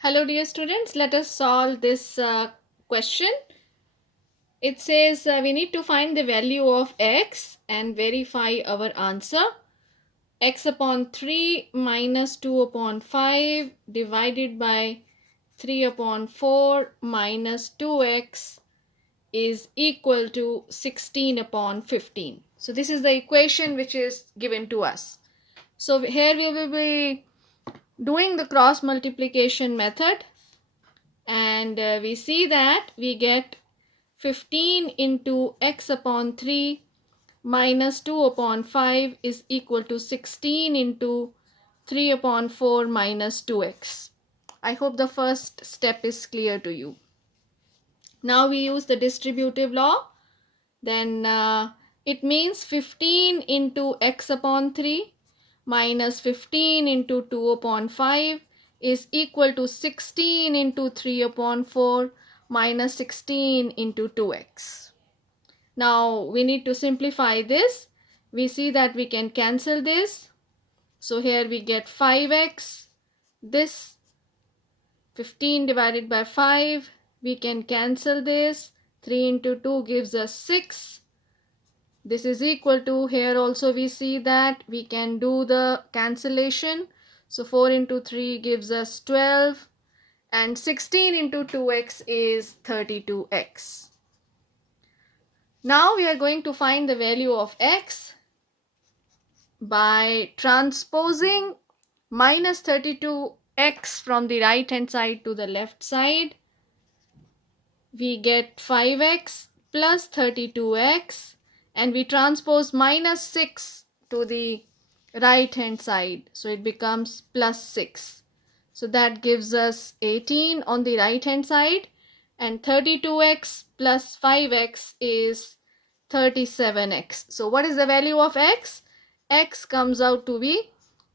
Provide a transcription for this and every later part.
Hello dear students, let us solve this question. It says we need to find the value of x and verify our answer. X upon 3 minus 2 upon 5 divided by 3 upon 4 minus 2x is equal to 16 upon 15. So this is the equation which is given to us. So here we will be doing the cross multiplication method. And we see that we get 15 into x upon 3 minus 2 upon 5 is equal to 16 into 3 upon 4 minus 2x. I hope the first step is clear to you. Now we use the distributive law. Then it means 15 into x upon 3 minus 15 into 2 upon 5 is equal to 16 into 3 upon 4 minus 16 into 2x. Now we need to simplify this. We see that we can cancel this. So here we get 5x. This 15 divided by 5. We can cancel this. 3 into 2 gives us 6. This is equal to, here also we see that we can do the cancellation. So 4 into 3 gives us 12 and 16 into 2x is 32x. Now we are going to find the value of x by transposing minus 32x from the right hand side to the left side. We get 5x plus 32x. And we transpose minus 6 to the right hand side. So it becomes plus 6. So that gives us 18 on the right hand side. And 32x plus 5x is 37x. So what is the value of x? X comes out to be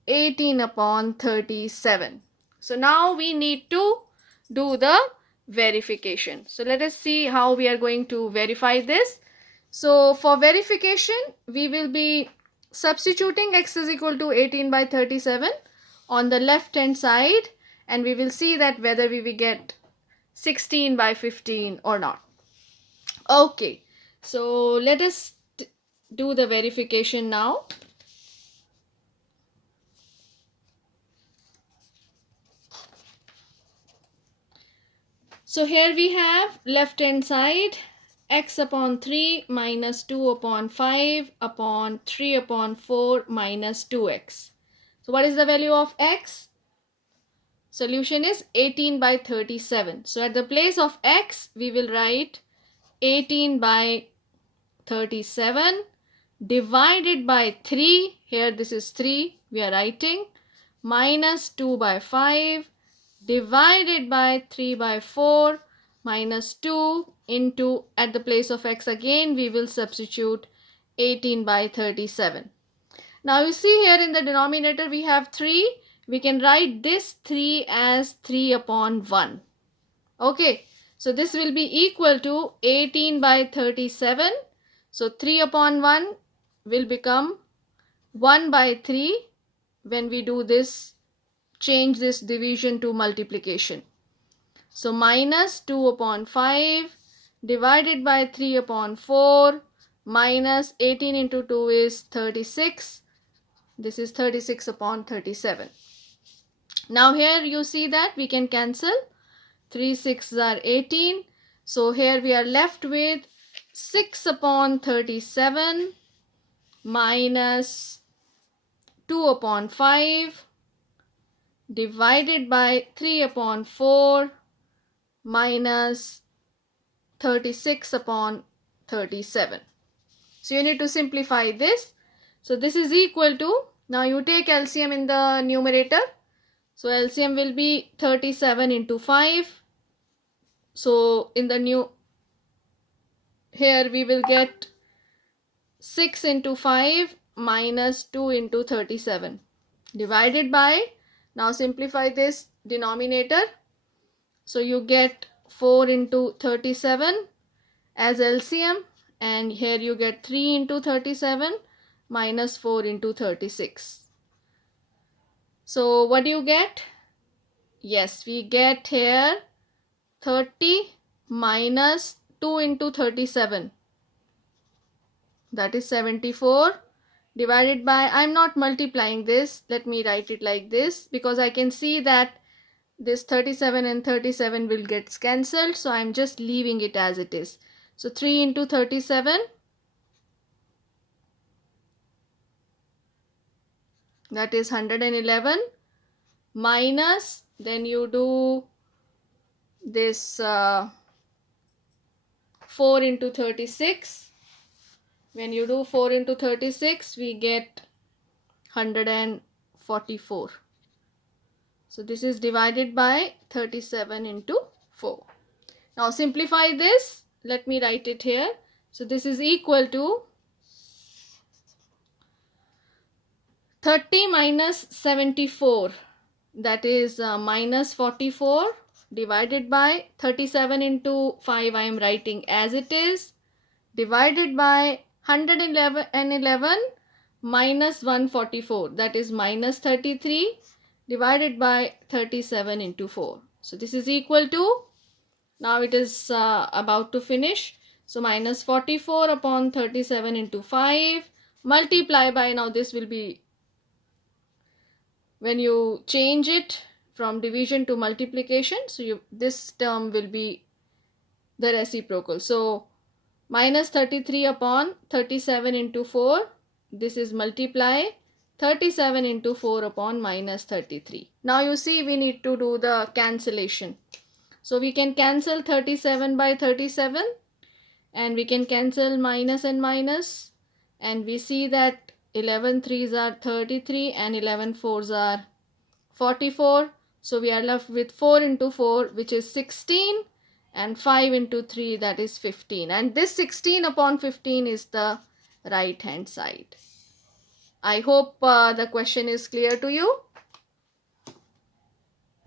18 upon 37. So now we need to do the verification. So let us see how we are going to verify this. So for verification, we will be substituting x is equal to 18 by 37 on the left hand side, and we will see that whether we will get 16 by 15 or not. Okay, so let us do the verification now. So here we have left hand side x upon 3 minus 2 upon 5 upon 3 upon 4 minus 2x. So what is the value of x? Solution is 18 by 37. So at the place of x, we will write 18 by 37 divided by 3. Here this is 3. We are writing minus 2 by 5 divided by 3 by 4 minus 2 into, at the place of x again we will substitute 18 by 37. Now you see here in the denominator we have 3. We can write this 3 as 3 upon 1. Okay, so this will be equal to 18 by 37. So 3 upon 1 will become 1 by 3 when we do this, change this division to multiplication. So minus 2 upon 5 divided by 3 upon 4 minus 18 into 2 is 36. This is 36 upon 37. Now here you see that we can cancel. 3 6s are 18. So here we are left with 6 upon 37 minus 2 upon 5 divided by 3 upon 4 minus 36 upon 37. So you need to simplify this. So this is equal to, now you take LCM in the numerator. So LCM will be 37 into 5. So in the here we will get 6 into 5 minus 2 into 37 divided by, now simplify this denominator. So you get 4 into 37 as LCM, and here you get 3 into 37 minus 4 into 36. So what do you get? Yes, we get here 30 minus 2 into 37. That is 74 divided by, I'm not multiplying this. Let me write it like this because I can see that this 37 and 37 will get cancelled. So I'm just leaving it as it is. So 3 into 37. That is 111 minus, then you do this 4 into 36. When you do 4 into 36, we get 144. So this is divided by 37 into 4. Now simplify this. Let me write it here. So this is equal to 30 minus 74. That is minus 44 divided by 37 into 5. I am writing as it is, divided by 111 minus 144. That is minus 33 divided by 37 into 4. So this is equal to, now it is about to finish. So minus 44 upon 37 into 5 multiply by, now this will be, when you change it from division to multiplication, so this term will be the reciprocal. So minus 33 upon 37 into 4, this is multiply 37 into 4 upon minus 33. Now you see we need to do the cancellation. So we can cancel 37 by 37 and we can cancel minus and minus, and we see that 11 3s are 33 and 11 4s are 44. So we are left with 4 into 4, which is 16, and 5 into 3, that is 15. And this 16 upon 15 is the right hand side. I hope the question is clear to you.